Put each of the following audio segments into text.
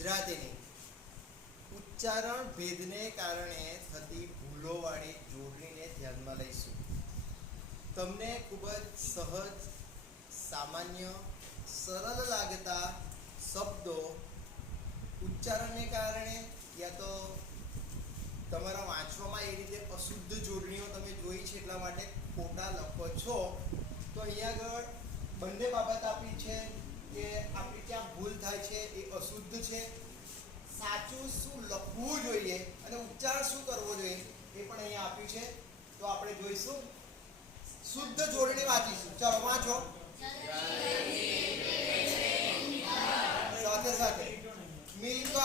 ગુજરાતીની ઉચ્ચારણ ભેદને કારણે થતી ભૂલોવાળી જોડણીને ધ્યાનમાં લઈશું. તમને ખૂબ જ સહજ, સામાન્ય, સરળ લાગતા શબ્દો ઉચ્ચારણને કારણે યા તો તમારા વાંચવામાં એ રીતે અશુદ્ધ જોડણીઓ તમે જોઈ છે એટલા માટે ખોટા લખો છો. તો અહીંયા આગળ બંને બાબત આપી છે. કે આપણી ક્યાં ભૂલ થાય છે, એ અશુદ્ધ છે. સાચું શું લખવું જોઈએ અને ઉચ્ચાર શું કરવો જોઈએ એ પણ અહીંયા આપ્યું છે. તો આપણે જોઈશું. શુદ્ધ જોડણી વાંચીશું. ચાલો, વાંચો. સાથે સાથે મિલકત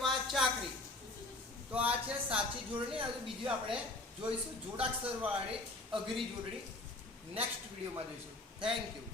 સેવા ચાકરી. તો આ છે સાચી જોડણી. અને બીજું આપણે જોઈશું. જોડાક્ષર વાળી અઘરી જોડણી. નેક્સ્ટ વિડીયોમાં જોઈશું. Thank you